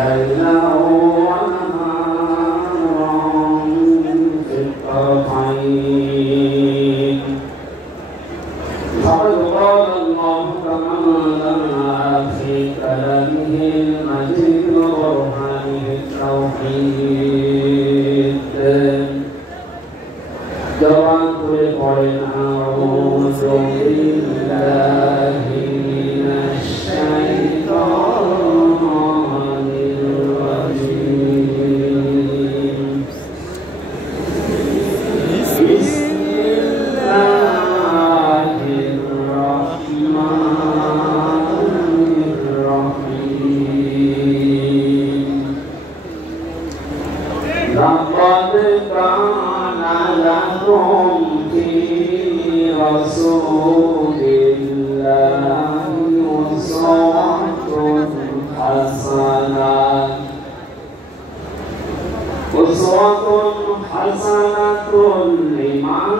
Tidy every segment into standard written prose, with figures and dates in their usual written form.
ليلا ونهارا في الطرفين فقد قال الله تعالى في كلامه المجيد وبرهانه التوحيد جواب لقول أعوذ بالله من الشيطان الرجيم بسم الله الرحمن الرحيم لقد كان لكم في رسول الله أسوة حسنة لمن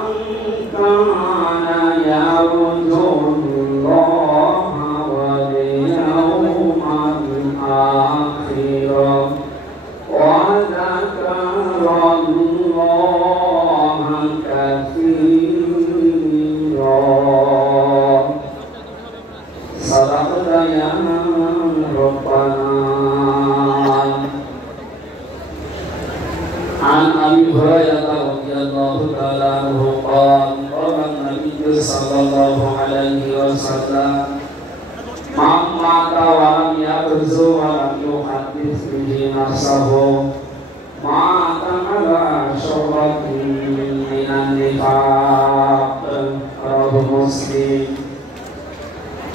كان يرجو الله واليوم الآخر وذكر الله كثيرا صدقت يا ربنا. عن أبي هريرة رضي الله تعالى عنه قال قال النبي صلى الله عليه وسلم من مات ولم يغزو ولم يحدث به نفسه مات على شعبة من النفاق رواه مسلم.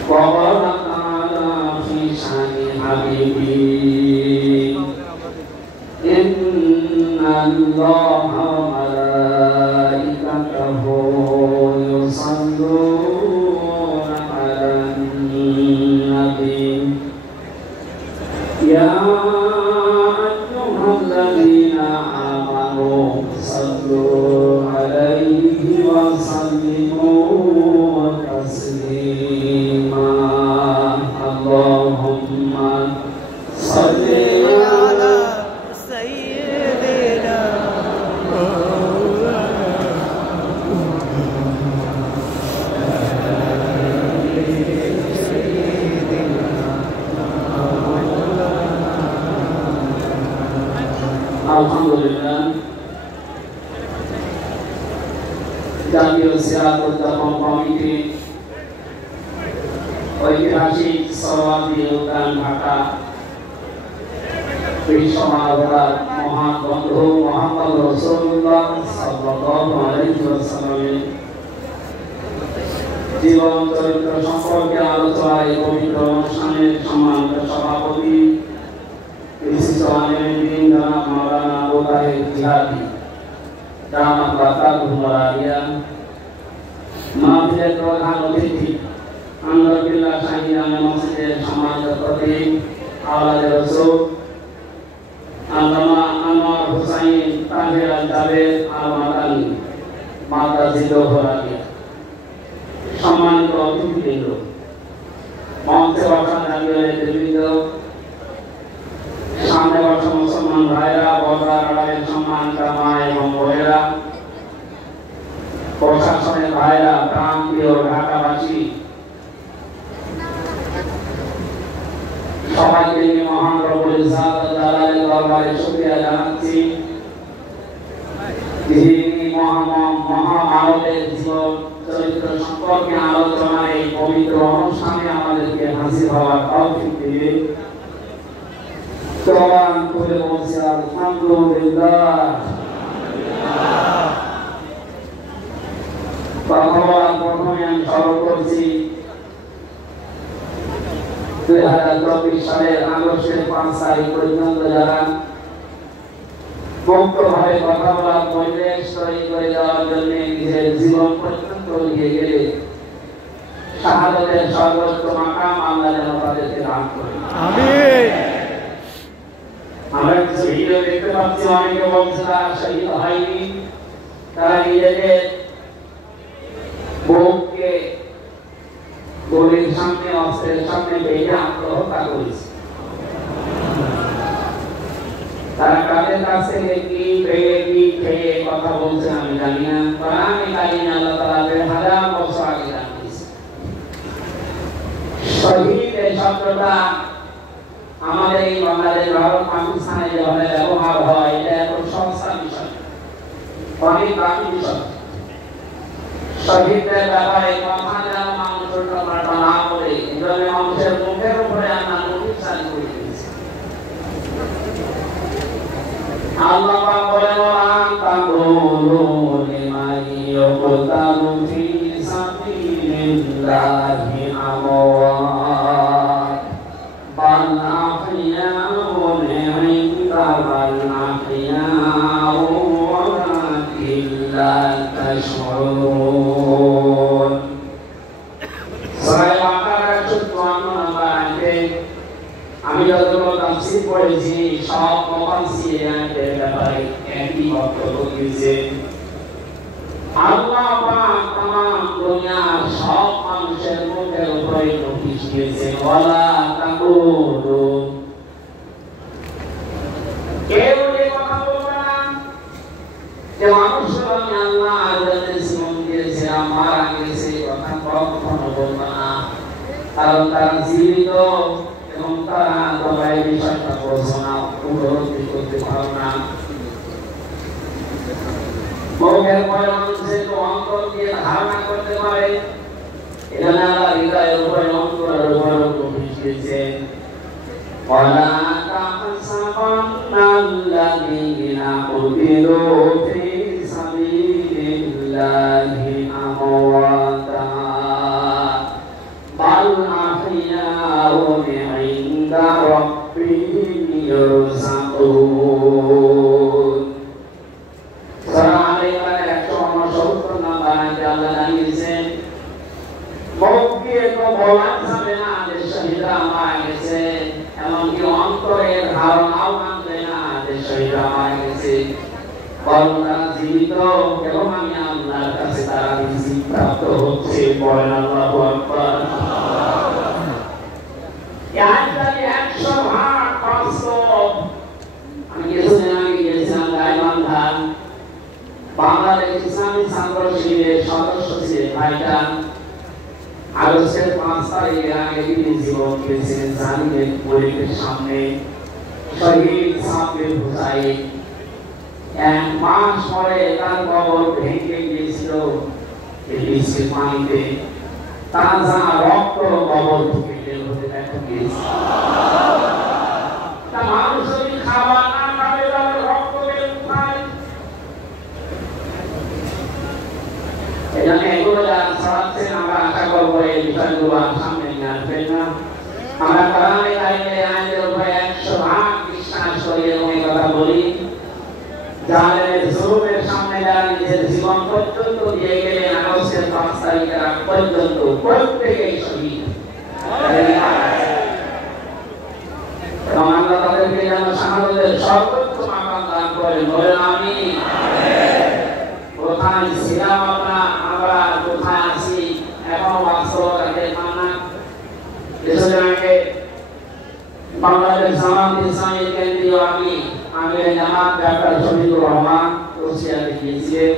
وقال تعالى في شأن حبيبي إن الله وملائكته يصلون على النبي يا أيها الذين آمنوا صلوا عليه وسلموا تسليما. اللهم صل على سيدنا আলহামদুলিল্লাহ জাতীয় সিরাত উদ্যাপন কমিটি ঐতিহাসিক সরওয়ার্দী উদ্যান ঢাকা বিশ্ব মানবতার মহান বন্ধু মুহাম্মদ রাসূলুল্লাহ সাল্লাল্লাহু আলাইহি ওয়াসাল্লামের জীবন চরিত্র সম্পর্কে আলোচনা এই পবিত্র অনুষ্ঠানের সম্মানিত সভাপতি বিশিষ্ট আলেমদ্বীন জনাব মাওলানা আবু তাহের জিহাদি জামাত বাকাতুহুল আলিয়া মাহফিলের প্রধান অতিথি আনওয়ারুল্লাহ শাহী জামে মসজিদের সম্মানিত খতিব আওলাদে রাসূল আল্লামা আনোয়ার হুসাইন তাহের আল জাবেদ আল মাদানী মাদ্রাসা দোহরালিয়া সম্মানিত অতিথিবৃন্দ মঞ্চে বসা জাতীয় নেতৃবৃন্দ সামনে বসা মুসলমান ভাইরা বদরার আড়ালের সম্মানিত মা এবং বোনেরা প্রশাসনের ভাইরা প্রান্তীয় ঢাকাবাসী সবাইকে নিয়ে মহান রব্বুল ইজ্জত জালালের দরবারে শুকরিয়া জানাচ্ছি। যিনি মহামানবের জীবন চরিত্র সম্পর্কে আলোচনার এই পবিত্র অনুষ্ঠানে আমাদেরকে হাজির হওয়ার তৌফিক দিলেন। কোরআন পড়ে বলছি আলহামদুলিল্লাহ। প্রথমে আমি স্মরণ করছি 2024 সালের আগস্টের 5 তারিখ পর্যন্ত যারা মুক্তভাবে কথা বলার পরিবেশ তৈরি করে দেওয়ার জন্য নিজের জীবন পর্যন্ত দিয়ে গেলে শাহাদাতের সর্বোচ্চ মাকাম আল্লাহ যেন তাদেরকে দান করেন। আমিন। আমরা কিছু ভিডিও দেখতে পাচ্ছি, অনেকে বলছে তারা শহীদ হয়নি, তারা নিজেদের বউকে গলির সামনে অস্ত্রের সামনে বেঁধে আত্মহত্যা করেছে। তাদের কাছ থেকে কি পেয়ে কি খেয়ে কথা বলছেন আমি জানি না, আমি জানি না। আল্লাহ তাআলা 1000 বছর আগে জানিয়েছেন। শহীদ এই শব্দটা আমাদের এই বাংলাদেশ, ভারত, পাকিস্তানে যেভাবে ব্যবহার হয়, এটা এত সস্তা বিষয়, অনেক দামি বিষয়। শহীদদের ব্যাপারে কথা যেন মানুষ উল্টাপাল্টা না করে, এজন্য মানুষের মুখের উপরে আমরা নোটিশ জারি করে দিয়েছি। আল্লাহ পাক বলেন, তাকুলু লিমান ইউকতালু ফি সাবিলিল্লাহি আমওয়াত বাল আহইয়াউন ইনদা বাল আহইয়াউন ওয়ালাকিন লা তাশউরুন। সূরা বাকারার 54 নম্বর আয়াতে আমি যতগুলো তাফসীর পড়েছি সব মুফাসসিরদের ব্যাপারে একই বক্তব্য দিয়েছেন। আল্লাহ পাক তামাম দুনিয়ার সব মানুষের মুখের উপরে নোটিশ দিয়েছেন, ওয়ালা তাকুলু, কেউ এই কথা বলবে না যে মানুষের আমি আল্লাহ আজকে জীবন দিয়েছিলাম, মারা গেছে, কথা কখনো বলবে না, কারণ তারা জীবিত এবং তারা তোমার বিষয়টা বোঝো না, উপলব্ধি করতে পারো না। মুখের পরে মানুষের অন্তর দিয়ে ধারণা করতে পারে, এখানে আল্লাহ হৃদয়ের উপরে অন্তরের উপরে নোটিশ দিয়েছেন, ওয়ালা তাহসাবান্নাল্লাযীনা কুতিলু ফি সাবিলিল্লাহি আমওয়াতা বাল আহইয়াউন ইনদা রাব্বিহিম ইরযাকুন। সূরা আলে ইমরানের 169 নম্বর আয়াতে আল্লাহ জানিয়েছেন, মুখ দিয়ে তো বলা যাবে না যে শহীদরা মারা গেছে, এমনকি অন্তরের ধারণাও মানবে না যে শহীদরা মারা গেছে, বরং তারা জীবিত এবং আমি আল্লাহর কাছে তারা রিজিক প্রাপ্ত হচ্ছে। বলেন আল্লাহু আকবার। আমি কিছুদিন আগে গিয়েছিলাম গাইবান্ধার, বাংলাদেশ ইসলামী ছাত্র শিবিরের সদস্য ছিলেন ভাইটা। আগস্টের 5 তারিখে আগে তিনি জীবন দিয়েছিলেন জালিমের পরিবের সামনে। শহীদ সাব্বির হুসাইন 1 মাস পরে তার কবর ভেঙে গিয়েছিল এই বৃষ্টির পানিতে, তাজা রক্ত কবর থেকে বের হতে দেখা গিয়েছে। তা মানুষ যদি খাবার না খাবে তাহলে রক্ত বের হয়। এজন্য এগুলো যারা ছড়াচ্ছেন আমরা আশা করবো এই বিষয়গুলো সামনে নিয়ে আসবেন না। আমরা কোরআনে কারিমে আয়াতের উপরে 100% বিশ্বাস করি এবং এই কথা বলি, জালেমের জুলুমের সামনে যারা নিজের জীবন পর্যন্ত দিয়ে গেলেন আগস্টের 5 তারিখের আগ পর্যন্ত প্রত্যেকেই শহীদ। এবং আল্লাহ তাদেরকে যেন শাহাদাতের সর্বোচ্চ মাকাম দান করেন। বলেন আমিন। কোথায় ছিলাম আমরা কোথায় আছি এখনো বাস্তবতা দেখলাম না। কিছুদিন আগে বাংলাদেশ জামাত ইসলামী কেন্দ্রীয় আমির জামাত ডাক্তার শফিকুর রহমান রুশিয়াতে গিয়েছিলেন।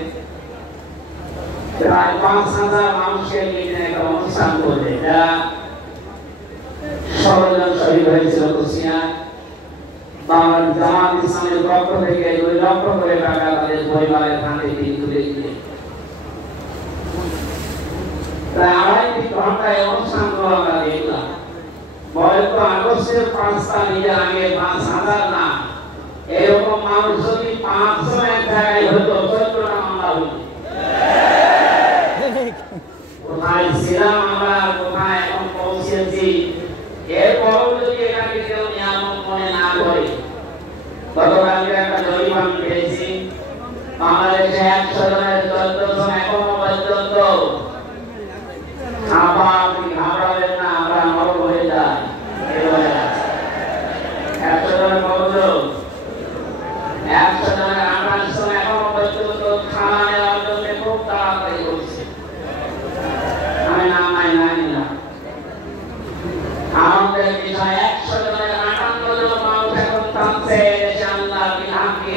প্রায় 5000 মানুষকে নিয়ে একটা অনুষ্ঠান করলেন, যারা 16 জন শহীদ হয়েছিল রুশিয়ায়। বাংলাদেশ জামাত ইসলামের পক্ষ থেকে 2 লক্ষ করে টাকা তাদের পরিবারের হাতে তুলে দিলেন। প্রায় 2.5 ঘন্টায় অনুষ্ঠানগুলো আমরা দেখলাম। বলতো আগস্টের 5 তারিখের আগে 5000 না, এরকম মানুষ যদি 500 এক জায়গায় হতো 14টা মামলা হতো। কোথায় ছিলাম আমরা, কোথায় এখন পৌঁছেছি, এরপরও যদি এটাকে কেউ নিয়ামত মনে না করে। গতকালকে একটা জরিপ আমি পেয়েছি, বাংলাদেশে 100 জনের 14 জন এখনো পর্যন্ত আপনি ঘাবড়াবেন না, আমরা নরম হয়ে যাই। 100 জনের কতজন? 100 জনের 28 জন এখনো পর্যন্ত খানা নেওয়ার জন্য খুব তাড়াতাড়ি করছে। আমি নাই না আমাদের বিষয় 100 জনের 58 জন মানুষ এখন থামছে দেশে আল্লাহর বিধানকে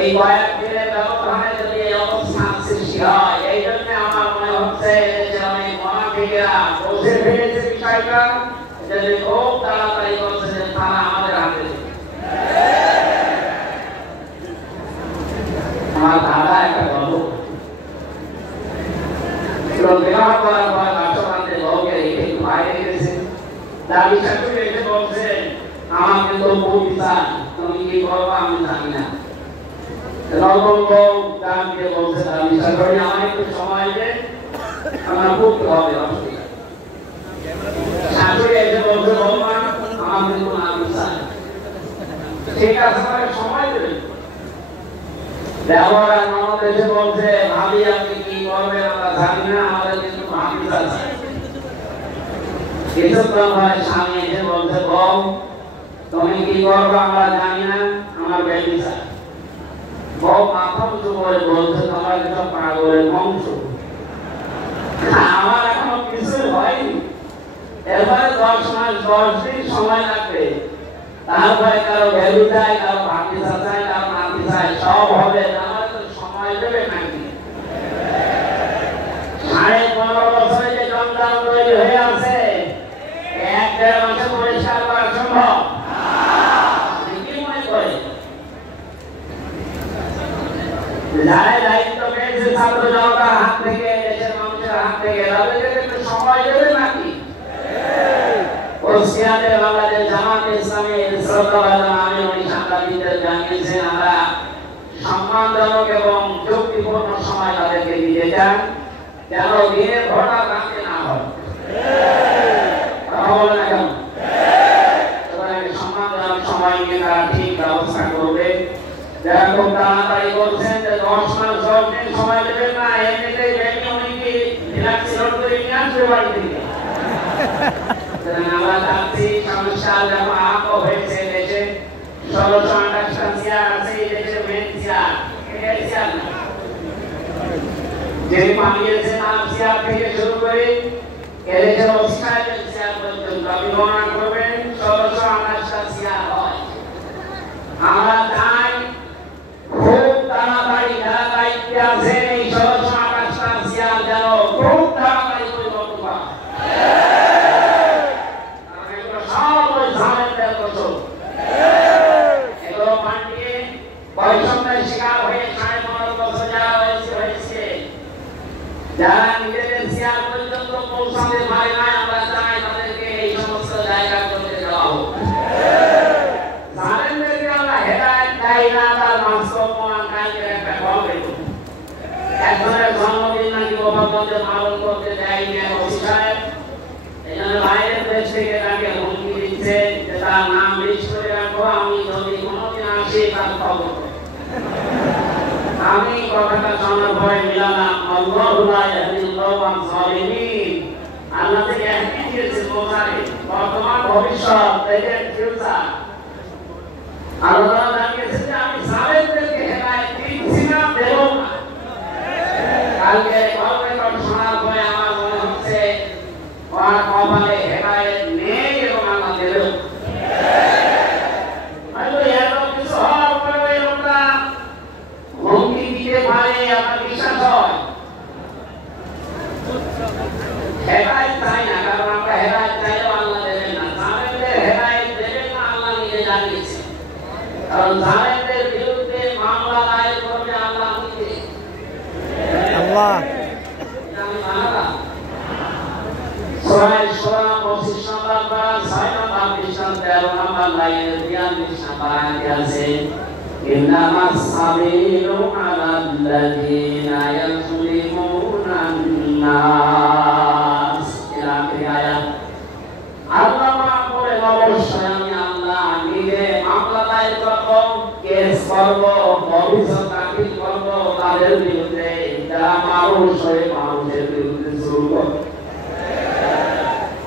এই কয়েক দিনের ব্যবধানে যদি এই অবস্থান সৃষ্টি হয়, এই জন্য আমার মনে হচ্ছে যে অনেক মুনাফিকরা বুঝে ফেলেছে বিষয়টা, যদি খুব তাড়াতাড়ি করছে যে তারা আমাদের হাতে। আমার দাদা একটা গল্প বিবাহ করার পর বাসবান্তে বউকে রেখে বাইরে গেছে। দাবি শাশুড়ি এসে বলছে, আমার কিন্তু বউ চান, তুমি কি করবো আমি জানি না। নতুন বউ দাম দিয়ে বলছে, দাবি শাশুড়ি আমার একটু সময় দেন, আমার করতে হবে অসুবিধা। শাশুড়ি এসে বলছে, বৌমা আমার কিন্তু আমি চাই, ঠিক আছে সময় দেবেন। ব্যবহার ননদ এসে বলছে, ভাবি আপনি কি করবেন আমরা জানি না, আমাদের কিন্তু ভাবি আছে। কিছুক্ষণ পরে স্বামী এসে বলছে, বউ তুমি কি করবো আমরা জানি না, আমার বেবি চাই। বউ মাথা উঁচু করে বলছে, তোমার কিছু পাগলের বংশ, আমার এখনো কিছু হয়নি, এরপরে 10 মাস 10 দিন সময় লাগবে, তারপরে কারো বেবি চাই, কারো ভাবি চাই, কারো নাতি চাই, সব হবে, আমার তো সময় দেবে নাকি? 15.5 বছরে যে জঞ্জাল তৈরি হয়ে আছে, 1-1.5 মাসে পরিষ্কার করা সম্ভব? কি মনে করে যারা দায়িত্ব পেয়েছে ছাত্র জনতার হাত থেকে, দেশের মানুষের হাত থেকে, তাদেরকে একটু সময় দেবে নাকি? ওসিয়াতে বাংলাদেশ জামাত ইসলামের শ্রদ্ধাভাজন আমিনুল সাংবাদিকদের জানিয়েছেন, আমরা সম্মানজনক এবং যুক্তিপূর্ণ সময় তাদেরকে দিতে চাই, যেন দিনের ঘটনা রাখতে না হয়। কথা বলে না কেন? সম্মানজনক সময় নিয়ে তারা ঠিক ব্যবস্থা করবে। যারা খুব তাড়াতাড়ি করছেন যে 10 মাস 10 দিন সময় দেবেন না, এমনিতেই ব্যাংকে অনেকে রিল্যাক্স করে নিয়ে আসবে বাড়ি থেকে। আমরা চাচ্ছি সমস্যা যখন আরম্ভ হয়েছে দেশে 1628টা চেয়ার আছে, এই দেশের মেন চেয়ার, এই চেয়ার না, যে পালিয়েছে নাম চেয়ার থেকে শুরু করে এদেশের অস্থায়ী চেয়ার পর্যন্ত আপনি গণনা করবেন 1628টা চেয়ার হয়। আমরা চাই খুব তাড়াতাড়ি যারা দায়িত্বে আছেন এই 1628টা চেয়ার যেন খুব তাড়াতাড়ি পরিবর্তন হয়। যারা নিজেদের চেয়ার পর্যন্ত পৌঁছাতে পারে না, আমরা চাই তাদেরকে এই সমস্ত জায়গা করতে দেওয়া হোক। জালেমদেরকে আমরা হেদায়েত দেই না, তার বাস্তব প্রমাণ কালকে একটা গল্প। একজনের জন্মদিন নাকি গোপালগঞ্জে পালন করতে দেয়নি এক ওসি সাহেব, এই জন্য বাইরের দেশ থেকে তাকে হুমকি দিচ্ছে যে তার নাম লিস্ট করে রাখো, আমি যদি কোনোদিন আসি তার খবর। আমি কথাটা শোনার পরে মিলালাম, আল্লাহু লা ইয়াহদিল কওমান যালিমিন, আল্লাহ থেকে একদিন দিয়েছে বোঝারে বর্তমান ভবিষ্যৎ, প্রেজেন্ট ফিউচার। আল্লাহ জানিয়েছে যে আমি জালেমদেরকে হেদায়েত দিচ্ছি না, দেব না। কালকে গল্পটা শোনার পরে আমার মনে হচ্ছে ওর কপালে হেদায়েত নেই এবং আল্লাহ দেবে। আমার বিশ্বাস হয় হেদায়েত চাই না, কারণ আমরা হেদায়েত চাইলেও আল্লাহ দেবেন না, জালেমদের হেদায়েত দেবেন না আল্লাহ নিজে জানিয়েছে। কারণ জালেমদের বিরুদ্ধে মামলা দায়ের করবে আল্লাহ নিজে। আল্লাহ সূরা সূরা 25 নম্বর পারা 6 নম্বর পৃষ্ঠা 13 নম্বর লাইনে 42 নম্বর আয়াতে আছে, ইন্নামাস সাবিলু আলাল্লাযীনা ইয়াযলিমুনান নাস। ইলা আখির আয়াত। আল্লাহ পাক বলেন, অবশ্যই আমি আল্লাহ নিজে মামলা দায়ের করব, কেস করব, অভিযোগ দাখিল করব তাদের বিরুদ্ধে যারা মানুষ হয়ে মানুষের বিরুদ্ধে জুলুম করে।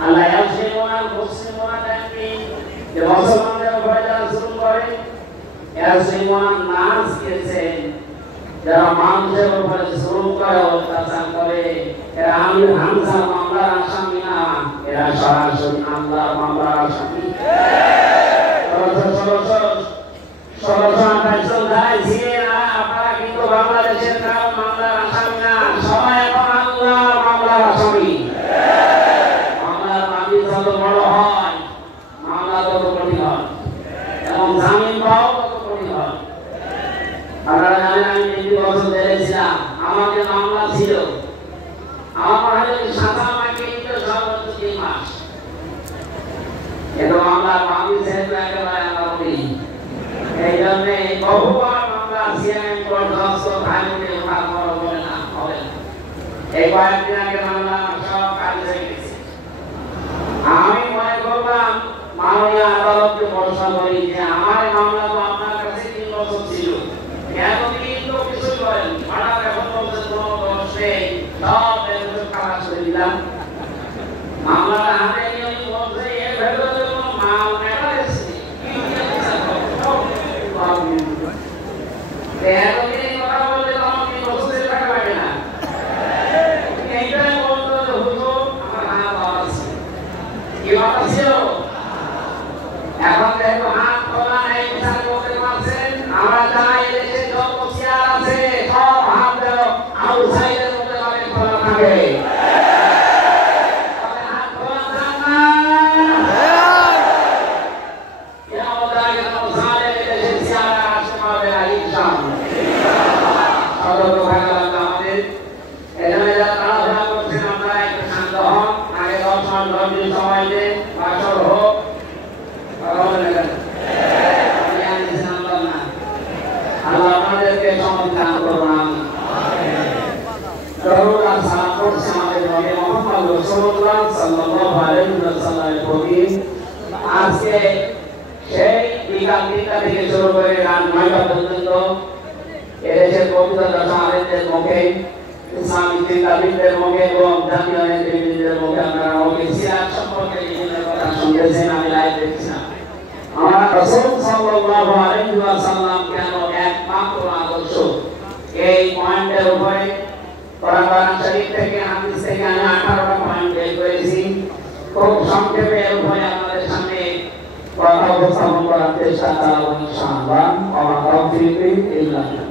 আল্লাহ ইয়াযলিমুনাল মুসলিমুনা দেখি যে মুসলমানদের উপরে যারা জুলুম করে, ইয়াযলিমুনান নাস গেছেন যারা মানুষের উপরে জুলুম করে, অত্যাচার করে, এরা আমি হামজার মামলার আসামি না, এরা সরাসরি আল্লাহর মামলার আসামি। 1628 ধারায় জিএনআর কয়েকদিন আগে মামলা সব কাজ হয়ে গেছে। আমি মনে করলাম মামলা আদালতকে ভরসা করি যে আমার মামলা তো আপনার কাছে 3 বছর ছিল, এতদিন তো কিছু করেন, হঠাৎ এখন বলতে কোনো দোষ নেই, সব এগুলো খারাপ করে দিলাম। মামলাটা হাতে নিয়ে উনি বলছে এর ভেতরে কোনো মামলা এসেছে, এতদিন কথা বলতে তো আমার 3 বছরের টাকা লাগে না। এইটাই বলতো যে হুজুর আমার হাত আছে, কি কথা ছিল? এখন দেখো হাত খোলা নেই, বিচার করতে পারছেন। আমরা চাই এদেশে যত চেয়ার আছে সব হাত যেন আউটসাইডের মধ্যে মানে খোলা থাকে। হাত খোলা চান না? কিয়ামত আগে তো জালেম এদেশে চেয়ার আসতে পারবে না ইনশাআল্লাহ। সতর্ক থাকা লাগবে আমাদের। এখানে যারা তাড়াহুড়া করছেন আপনারা একটু শান্ত হন। আগে 10 মিনিট 10 মিনিট সময় দেন, বাসর হোক। আল্লাহ আমাদেরকে সমাধান করুন। দরুদ আর সালাম করছি আমাদের নবী মুহাম্মদ রাসূলুল্লাহ সাল্লাল্লাহু আলাইহি ওয়াসাল্লামের প্রতি। আজকে সেই বিকাল 3টা থেকে শুরু করে রাত 9টা পর্যন্ত এদেশের পবিত্র দশাহারের মুখে, ইসলামী চিন্তাবিদদের মুখে এবং জাতীয় নেতৃবৃন্দের মুখে আপনারা মুখে সিরাত সম্পর্কে বিভিন্ন কথা শুনতেছেন, আমি লাইভ দেখছিলাম। আমার রাসূল সাল্লাল্লাহু আলাইহি ওয়াসাল্লাম কেন একমাত্র আদর্শ, এই পয়েন্টের উপরে কোরআন শরীফ থেকে হাদিস থেকে আমি 18টা পয়েন্ট বের করেছি। খুব সংক্ষেপে এর উপরে আপনাদের সামনে কথা উপস্থাপন করার চেষ্টা চালাবো ইনশাআল্লাহ। ওয়া মা তাওফীকি ইল্লা বিল্লাহ।